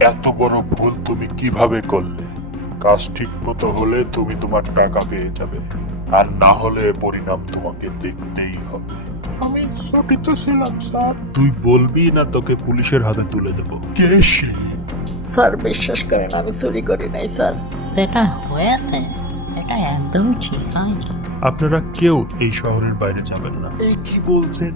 এত বড় ভুল তুমি কীভাবে করলে? কাজ ঠিক মতো হলে তুমি তোমার টাকা পেয়ে যাবে। আর না হলে পরিণাম তোমাকে দেখতেই হবে। আমি সঠিক ছিলাম স্যার। তুই বলবি না তোকে পুলিশের হাতে তুলে দেবো। কে সে? স্যার বিশ্বাস করেন আমি চুরি করি নাই স্যার। যেটা হয়েছে সেটা একদমই ঠিক হয়নি আপনারা কেউ এই শহরের বাইরে যাবেন না। এই কি বলছেন?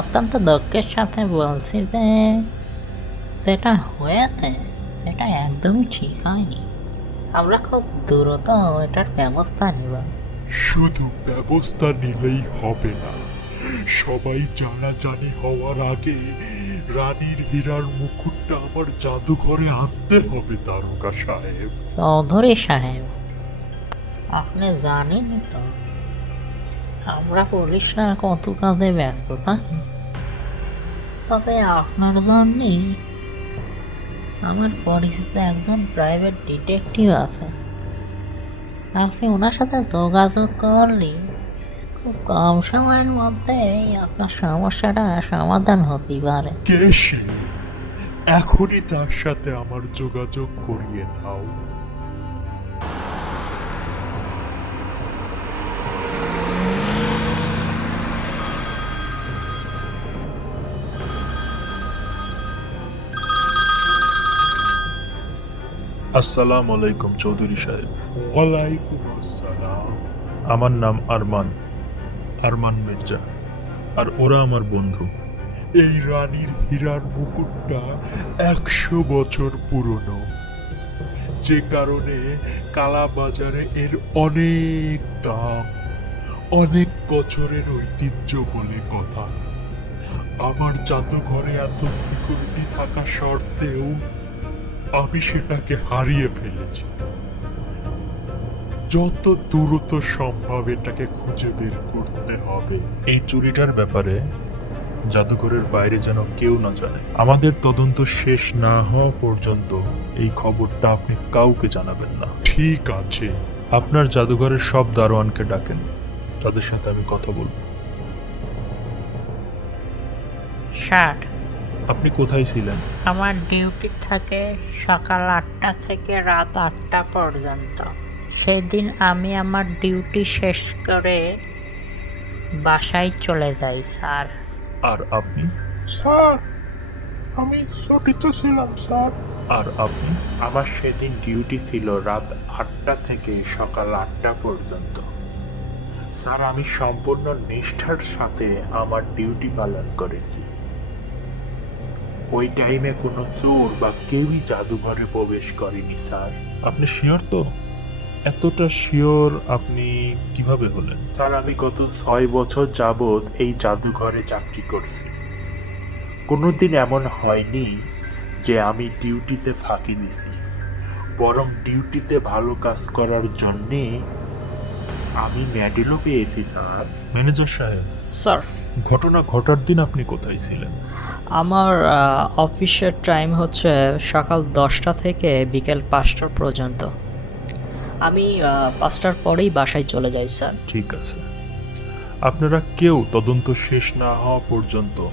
অত্যন্ত দক্ষের সাথে বলছি যে যেটা হয়েছে সেটা একদমই ঠিক হয়নি। আমরা খুব দ্রুত এটার ব্যবস্থা নেব। শুধু ব্যবস্থা নিলেই হবে না। সবাই জানাজানি হওয়ার আগে রানীর হীরার মুকুটটা আমার জাদুঘরে আনতে হবে দারোগা সাহেব। চৌধুরী সাহেব আপনি জানেন তো আমরা পুলিশরা কত কাজে ব্যস্ত থাকি তবে আপনার জন্যই আমার পরিচিত একজন প্রাইভেট ডিটেকটিভ আছে। আপনি ওনার সাথে যোগাযোগ করলে খুব কম সময়ের মধ্যেই আপনার সমস্যাটা সমাধান হতে পারে। এখনই তার সাথে আমার যোগাযোগ করিয়ে নাও। আসসালামু আলাইকুম চৌধুরী সাহেব। ওয়ালাইকুম আসসালাম আমার নাম আরমান আরমান মির্জা আর ওরা আমার বন্ধু। এই রানীর হীরার মুকুটটা একশো বছর পুরনো। যে কারণে কালা বাজারে এর অনেক দাম অনেক বছরের ঐতিহ্য বলে কথা। আমার জাদুঘরে এত সিকিউরিটি থাকা সত্ত্বেও আমি সেটাকে হারিয়ে ফেলেছি। যত দ্রুত সম্ভব এটাকে খুঁজে বের করতে হবে। এই চুরিটার ব্যাপারে জাদুঘরের বাইরে যেন কেউ না জানে। আমাদের তদন্ত শেষ না হওয়া পর্যন্ত এই খবরটা আপনি কাউকে জানাবেন না। ঠিক আছে। আপনার জাদুঘরের সব দারোয়ানকে ডাকেন। তাদের সাথে আমি কথা বলব। স্যার আপনি কোথায় ছিলেন? আমার ডিউটি থাকে সকাল আটটা থেকে রাত আটটা পর্যন্ত। সেদিন আমি আমার ডিউটি শেষ করে বাসায় চলে যাই স্যার। আর আপনি? স্যার আমি সঠিক ছিলাম স্যার। আর আপনি? আমার সেদিন ডিউটি ছিল রাত আটটা থেকে সকাল আটটা পর্যন্ত। স্যার আমি সম্পূর্ণ নিষ্ঠার সাথে আমার ডিউটি পালন করেছি। ওই টাইমে কোনো চোর বা কেউই জাদুঘরে প্রবেশ করেনি স্যার। আপনি শিওর তো? এতটা শিওর আপনি কীভাবে হলেন? স্যার আমি গত ছয় বছর যাবৎ এই জাদুঘরে চাকরি করছি। কোনোদিন এমন হয়নি যে আমি ডিউটিতে ফাঁকি দিছি। বরং ডিউটিতে ভালো কাজ করার জন্যে আমি মেডেলও পেয়েছি স্যার। ম্যানেজার সাহেব স্যার। ঘটনা ঘটার দিন আপনি কোথায় ছিলেন? আমার অফিসের টাইম হচ্ছে সকাল দশটা থেকে বিকেল পাঁচটা পর্যন্ত। আমি পাঁচটার পরেই বাসায় চলে যাই, স্যার। ঠিক আছে। আপনারা কেউ তদন্ত শেষ না হওয়া পর্যন্ত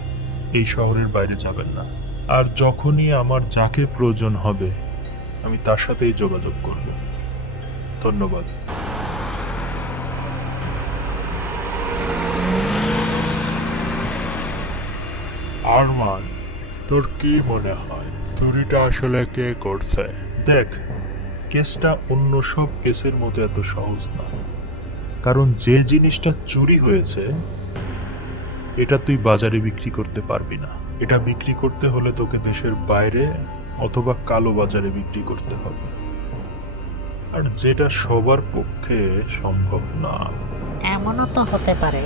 এই শহরের বাইরে যাবেন না। আর যখনই আমার যাকে প্রয়োজন হবে, আমি তার সাথেই যোগাযোগ করব। ধন্যবাদ। আরমান, তোর কি মনে হয়? চুরিটা আসলে কে করছে? দেখ, কেসটা অন্য সব কেসের মতো এত সহজ না। কারণ যে জিনিসটা চুরি হয়েছে, এটা তুই বাজারে বিক্রি করতে পারবি না। এটা বিক্রি করতে হলে তোকে দেশের বাইরে অথবা কালো বাজারে বিক্রি করতে হবে। আর যেটা সবার পক্ষে সম্ভব না। এমনও তো হতে পারে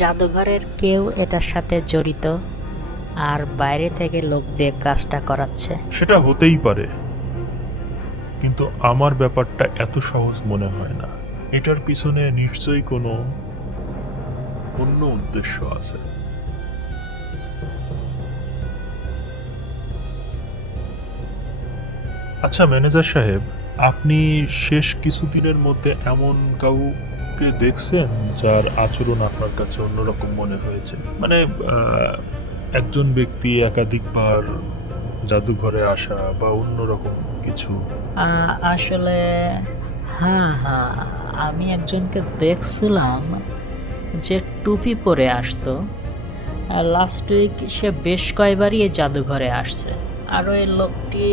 জাদুঘরের কেউ এটার সাথে জড়িত আর বাইরে থেকে লোক দিয়ে কাজটা করাচ্ছে। সেটা হতেই পারে, কিন্তু আমার ব্যাপারটা এত সহজ মনে হয় না। এটার পিছনে নিশ্চয়ই কোনো অন্য উদ্দেশ্য আছে। আচ্ছা ম্যানেজার সাহেব, আপনি শেষ কিছুদিনের মধ্যে এমন কাউকে দেখছেন যার আচরণ আপনার কাছে অন্যরকম মনে হয়েছে। মানে একজন ব্যক্তি একাধিকবার জাদুঘরে আসা বা অন্যরকম কিছু। আসলে হ্যাঁ হ্যাঁ আমি একজনকে দেখছিলাম যে টুপি পরে আসতো। লাস্ট উইক সে বেশ কয়বারই এই জাদুঘরে আসছে। আর ওই লোকটি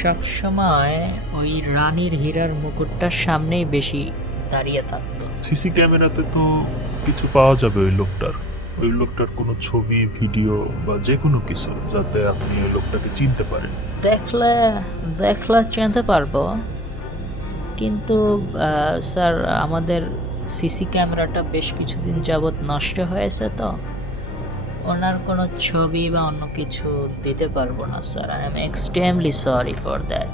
সবসময় ওই রানীর হীরার মুকুটটার সামনেই বেশি দাঁড়িয়ে থাকতো। সিসি ক্যামেরাতে তো কিছু পাওয়া যাবে ওই লোকটার। ওই লোকটার কোনো ছবি ভিডিও বা যে কোনো কিছু যাতে আপনি ওই লোকটাকে চিনতে পারেন। দেখলে দেখলে চিনতে পারব। কিন্তু স্যার আমাদের সিসি ক্যামেরাটা বেশ কিছুদিন যাবৎ নষ্ট হয়েছে তো। ওনার কোনো ছবি বা অন্য কিছু দিতে পারব না sir. I am extremely sorry for that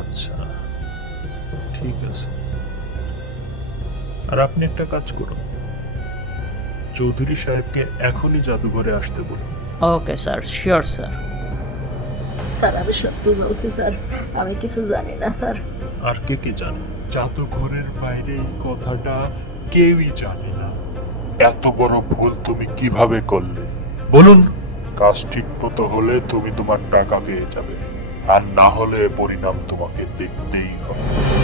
আচ্ছা ঠিক আছে। আর আপনি একটা কাজ করুন। চৌধুরী সাহেবকে এখনই জাদুঘরে আসতে বলুন। Okay sir. Sure sir. Sir আমি সত্যি বলছি স্যার আমি কিছু জানি না স্যার। আর কে কে জানে? জাদুঘরের বাইরে এই কথাটা কেউই জানে না। এত বড় ভুল তুমি কীভাবে করলে? বলুন কাজ ঠিক মতো হলে তুমি তোমার টাকা পেয়ে যাবে। আর না হলে পরিণাম তোমাকে দেখতেই হবে।